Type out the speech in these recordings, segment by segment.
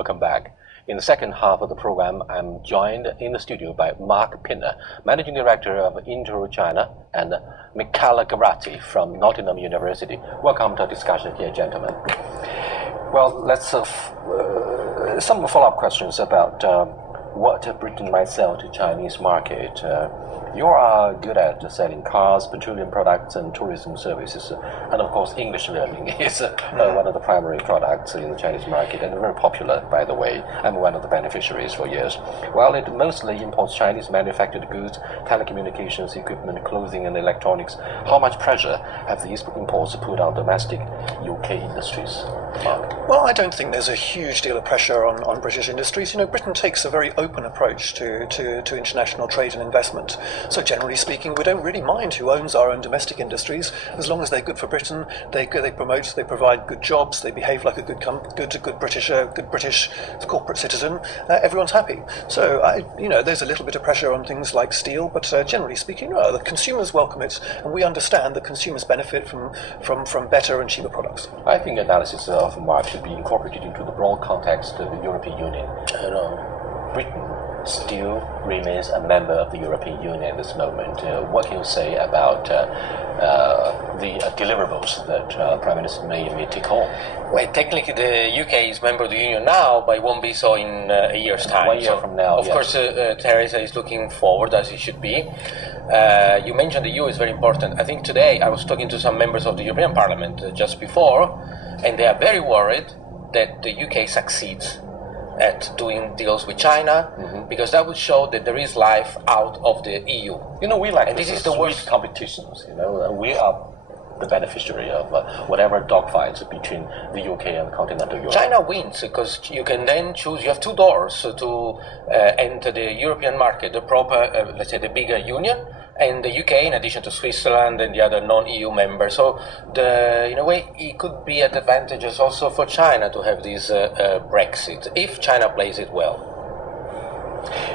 Welcome back. In the second half of the program, I'm joined in the studio by Mark Pinner, Managing Director of Inter China, and Michele Geraci from Nottingham University. Welcome to our discussion here, gentlemen. Well, let's some follow-up questions about what Britain might sell to Chinese market. You are good at selling cars, petroleum products, and tourism services. And of course, English learning is one of the primary products in the Chinese market, and very popular, by the way. I'm one of the beneficiaries for years. While it mostly imports Chinese manufactured goods, telecommunications equipment, clothing, and electronics, how much pressure have these imports put on domestic UK industries? Mark? Well, I don't think there's a huge deal of pressure on British industries. You know, Britain takes a very open approach to international trade and investment. So generally speaking, we don't really mind who owns our own domestic industries, as long as they're good for Britain. They promote, they provide good jobs, they behave like a good British corporate citizen. Everyone's happy. So there's a little bit of pressure on things like steel, but generally speaking, the consumers welcome it, and we understand that consumers benefit from better and cheaper products. I think analysis of Mark should be incorporated into the broad context of the European Union. Britain still remains a member of the European Union at this moment. What can you say about the deliverables that Prime Minister May take on? Well, technically the UK is member of the Union now, but it won't be so in a year's time. 1 year from now, Of course, Theresa is looking forward, as it should be. You mentioned the EU is very important. I think today I was talking to some members of the European Parliament just before, and they are very worried that the UK succeeds at doing deals with China, because that would show that there is life out of the EU. We like this is the worst competitions. We are the beneficiary of whatever dogfights between the UK and continental Europe. China wins because you can then choose. You have two doors to enter the European market: the proper, let's say, the bigger union, and the UK, in addition to Switzerland and the other non-EU members. So, in a way, it could be advantageous also for China to have this Brexit, if China plays it well.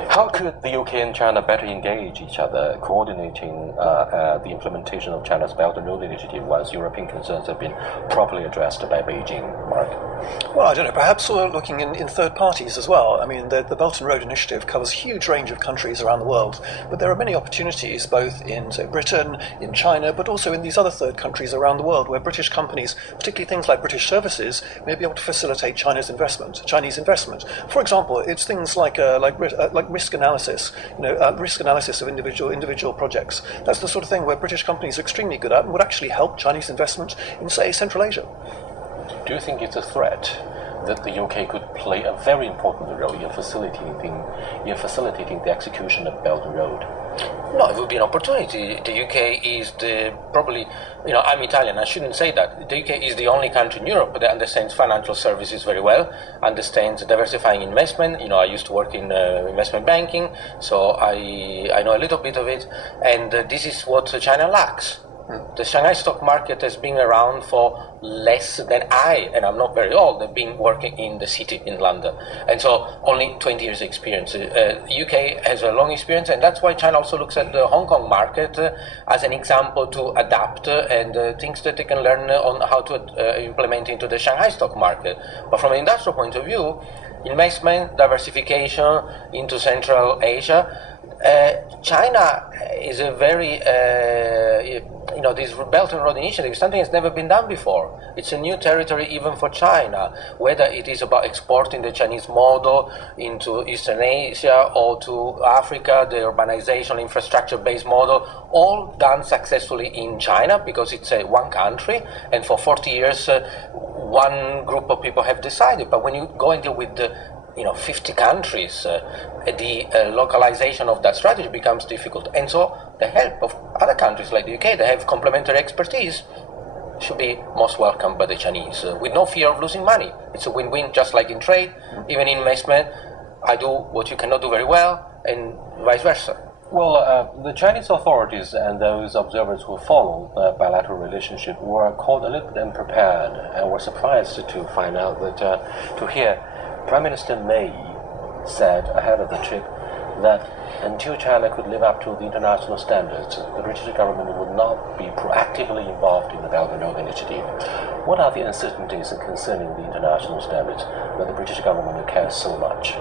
How could the UK and China better engage each other, coordinating the implementation of China's Belt and Road Initiative once European concerns have been properly addressed by Beijing, Mark? Well, I don't know, perhaps we're looking in third parties as well. I mean, the Belt and Road Initiative covers a huge range of countries around the world, but there are many opportunities both in, say, Britain, in China, but also in these other third countries around the world where British companies, particularly things like British services, may be able to facilitate Chinese investment. For example, it's things like risk analysis, risk analysis of individual projects. That's the sort of thing where British companies are extremely good at and would actually help Chinese investment in, say, Central Asia. Do you think it's a threat that the UK could play a very important role in facilitating the execution of Belt and Road? No, it would be an opportunity. The UK is probably, I'm Italian, I shouldn't say that. The UK is the only country in Europe that understands financial services very well, understands diversifying investment. I used to work in investment banking, so I know a little bit of it, and this is what China lacks. The Shanghai stock market has been around for less than and I'm not very old, I've been working in the city in London. And so only 20 years experience. UK has a long experience, and that's why China also looks at the Hong Kong market as an example to adapt and things that they can learn on how to implement into the Shanghai stock market. But from an industrial point of view, investment, diversification into Central Asia, China is a very, this Belt and Road Initiative is something that's never been done before. It's a new territory even for China, whether it is about exporting the Chinese model into Eastern Asia or to Africa, the urbanization, infrastructure-based model, all done successfully in China because it's one country, and for 40 years one group of people have decided. But when you go and deal with 50 countries, the localization of that strategy becomes difficult. And so the help of other countries like the UK that have complementary expertise should be most welcomed by the Chinese, with no fear of losing money. It's a win-win, just like in trade, even in investment. I do what you cannot do very well, and vice versa. Well, the Chinese authorities and those observers who follow the bilateral relationship were caught a little bit unprepared and were surprised to find out that, to hear Prime Minister May said ahead of the trip that until China could live up to the international standards, the British government would not be proactively involved in the Belt and Road Initiative. What are the uncertainties concerning the international standards that the British government cares so much?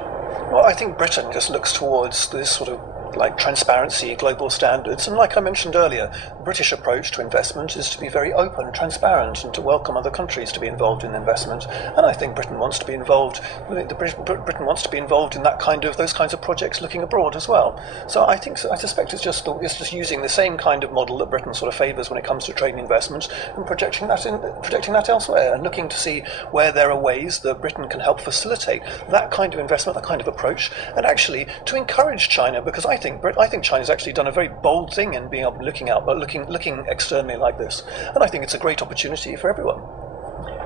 Well, I think Britain just looks towards this sort of like transparency, global standards, and like I mentioned earlier, the British approach to investment is to be very open, transparent, and to welcome other countries to be involved in investment. And I think Britain wants to be involved. Britain wants to be involved in those kinds of projects looking abroad as well. So I suspect it's just using the same kind of model that Britain sort of favours when it comes to trade and investment, and projecting that elsewhere, and looking to see where there are ways that Britain can help facilitate that kind of investment, that kind of approach, and actually to encourage China, because I think China's actually done a very bold thing in being able looking externally like this, and I think it's a great opportunity for everyone.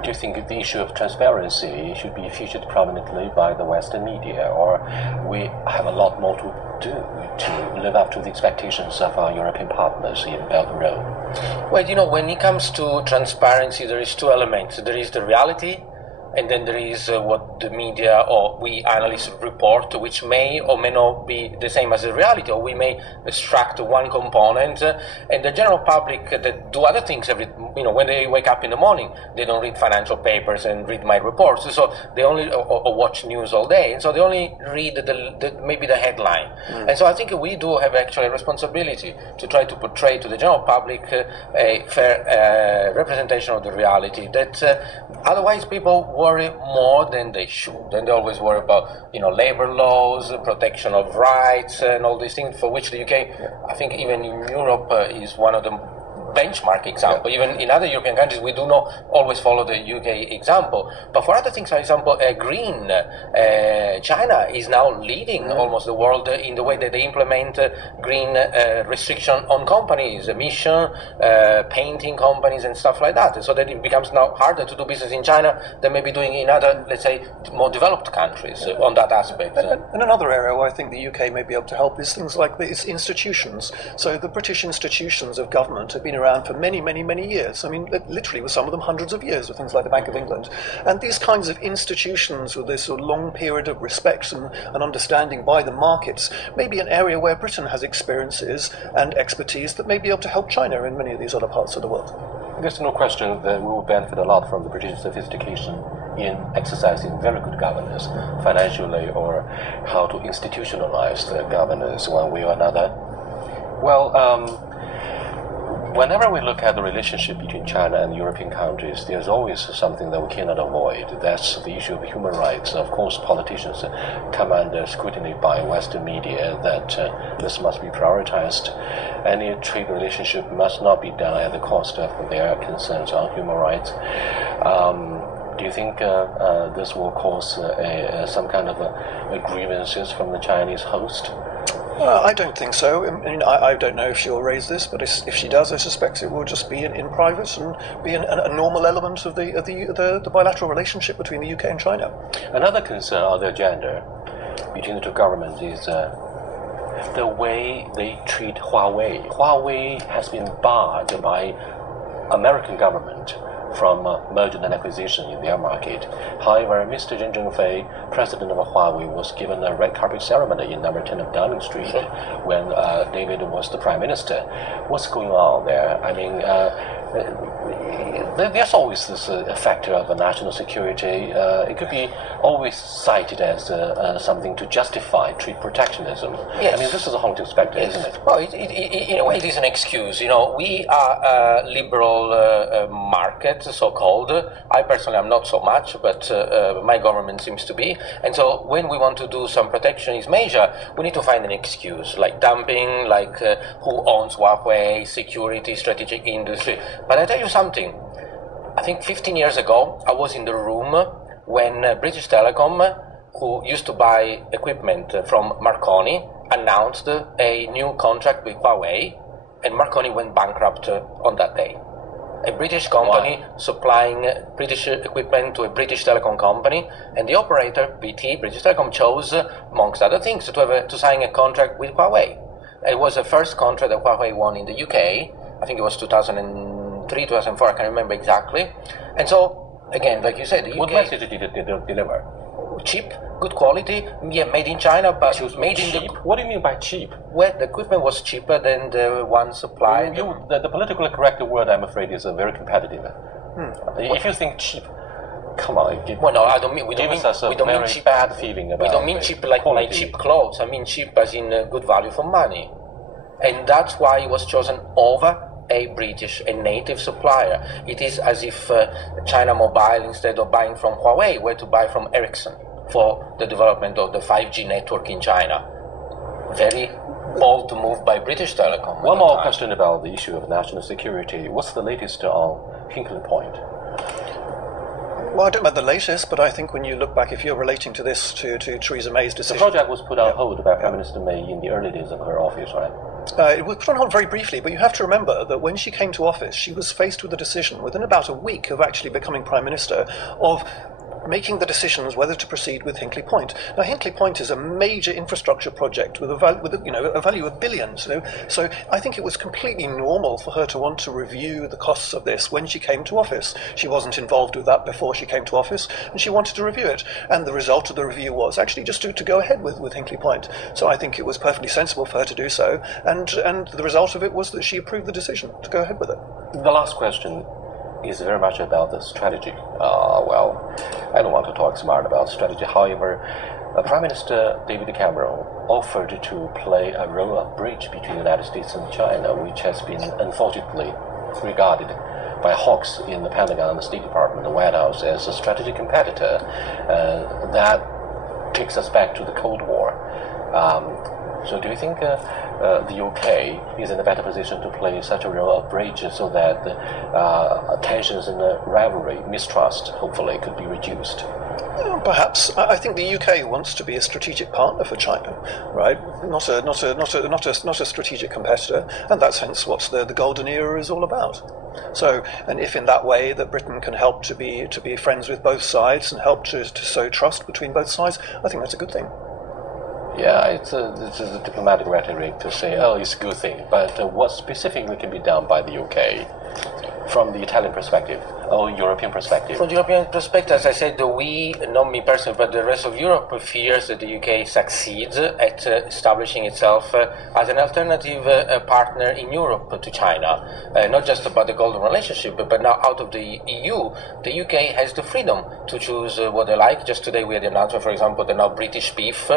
Do you think the issue of transparency should be featured prominently by the Western media, or we have a lot more to do to live up to the expectations of our European partners in Belt and Road? Well, when it comes to transparency, there is two elements. There is the reality, and then there is what the media or we analysts report, which may or may not be the same as the reality, or we may extract one component, and the general public that do other things when they wake up in the morning, they don't read financial papers and read my reports, so they only or watch news all day, and so they only read maybe the headline. And so I think we do have actually a responsibility to try to portray to the general public a fair representation of the reality, that otherwise people worry more than they should, and they always worry about labor laws, protection of rights, and all these things, for which the UK, I think even in Europe, is one of the benchmark example. Yeah. Even in other European countries, we do not always follow the UK example. But for other things, for example, green, China is now leading almost the world in the way that they implement green restriction on companies, emission, painting companies, and stuff like that. So that it becomes now harder to do business in China than maybe doing in other, let's say, more developed countries on that aspect. And another area where I think the UK may be able to help is things like its institutions. So the British institutions of government have been around for many, many, many years. I mean, literally with some of them hundreds of years, with things like the Bank of England. And these kinds of institutions with this sort of long period of respect and understanding by the markets may be an area where Britain has experiences and expertise that may be able to help China in many of these other parts of the world. There's no question that we will benefit a lot from the British sophistication in exercising very good governance, financially, or how to institutionalize the governance one way or another. Well, whenever we look at the relationship between China and European countries, there's always something that we cannot avoid. That's the issue of human rights. Of course, politicians come under scrutiny by Western media that this must be prioritized. Any trade relationship must not be done at the cost of their concerns on human rights. Do you think this will cause some kind of grievances from the Chinese host? I don't think so. I don't know if she'll raise this, but if she does, I suspect it will just be in private and be a normal element of the bilateral relationship between the UK and China. Another concern on the agenda between the two governments is the way they treat Huawei. Huawei has been barred by American government from merger and acquisition in their market. However, Mr. Zheng Zhengfei, president of Huawei, was given a red carpet ceremony in number 10 of Downing Street when David was the prime minister. What's going on there? I mean, there's always this factor of national security. It could be always cited as something to justify trade protectionism. Yes. I mean, this is how to expect it, isn't it? Well, in a way, it is an excuse. We are a liberal market, so-called. I personally am not so much, but my government seems to be. And so when we want to do some protectionist measure, we need to find an excuse, like dumping, like who owns Huawei, security, strategic industry. But I tell you something. I think 15 years ago, I was in the room when British Telecom, who used to buy equipment from Marconi, announced a new contract with Huawei, and Marconi went bankrupt on that day. A British company supplying British equipment to a British telecom company, and the operator, BT, British Telecom, chose, amongst other things, to sign a contract with Huawei. It was the first contract that Huawei won in the UK. I think it was 2003, 2004, I can't remember exactly. And so, again, like you said, the UK... What message did it deliver? cheap, good quality, yeah, made in China, but made in cheap? What do you mean by cheap? Well, the equipment was cheaper than the one supplied. The politically correct word, I'm afraid, is very competitive. If you think cheap, come on. Well, no, I don't mean. We don't mean cheap. Bad feeling about. We don't mean cheap like my cheap clothes. I mean cheap as in good value for money, and that's why it was chosen over a native supplier. It is as if China Mobile, instead of buying from Huawei, were to buy from Ericsson for the development of the 5G network in China. Very bold move by British Telecom. One more question about the issue of national security. What's the latest on Hinkley Point? Well, I don't know the latest, but I think when you look back, if you're relating to this to Theresa May's decision... The project was put on hold by Prime Minister May in the early days of her office, right? It was put on hold very briefly, but you have to remember that when she came to office, she was faced with a decision within about a week of actually becoming Prime Minister of making the decisions whether to proceed with Hinkley Point. Now, Hinkley Point is a major infrastructure project with a value of billions. So I think it was completely normal for her to want to review the costs of this when she came to office. She wasn't involved with that before she came to office, and she wanted to review it. And the result of the review was actually just to go ahead with Hinkley Point. So I think it was perfectly sensible for her to do so, and the result of it was that she approved the decision to go ahead with it. The last question is very much about the strategy. Well, I don't want to talk smart about strategy. However, Prime Minister David Cameron offered to play a role of bridge between the United States and China, which has been unfortunately regarded by hawks in the Pentagon and the State Department, the White House, as a strategic competitor. That takes us back to the Cold War. So do you think the UK is in a better position to play such a role of bridge so that tensions and rivalry, mistrust, hopefully, could be reduced? Perhaps. I think the UK wants to be a strategic partner for China, right? Not a strategic competitor, and that's hence what the golden era is all about. So, and if in that way that Britain can help to be friends with both sides and help to sow trust between both sides, I think that's a good thing. Yeah, it's a diplomatic rhetoric to say, oh, it's a good thing. But what specifically can be done by the UK from the Italian perspective or European perspective? From the European perspective, as I said, we, not me personally, but the rest of Europe fears that the UK succeeds at establishing itself as an alternative partner in Europe to China. Not just about the golden relationship, but now out of the EU, the UK has the freedom to choose what they like. Just today we had the announcement, for example, that now British beef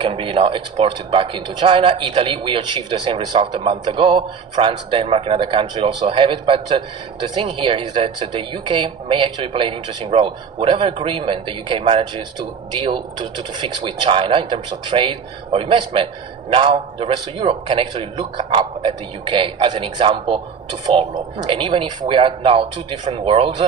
can be now exported back into China. Italy, we achieved the same result a month ago. France, Denmark, and other countries also have it. But the thing here is that the UK may actually play an interesting role. Whatever agreement the UK manages to fix with China in terms of trade or investment, now the rest of Europe can actually look up at the UK as an example to follow. And even if we are now two different worlds,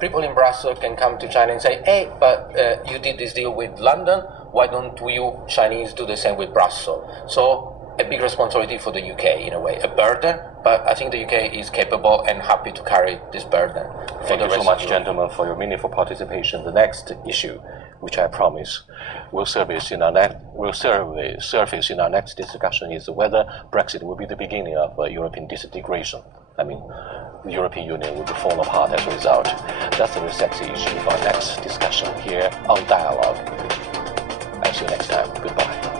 people in Brussels can come to China and say, hey, but you did this deal with London, why don't you Chinese do the same with Brussels? So a big responsibility for the UK in a way, a burden, but I think the UK is capable and happy to carry this burden. Thank you so much, gentlemen, for your meaningful participation. The next issue, which I promise will surface in our next discussion, is whether Brexit will be the beginning of European disintegration. I mean, the European Union will fall apart as a result. That's a very sexy issue for our next discussion here on Dialogue. I'll see you next time. Goodbye.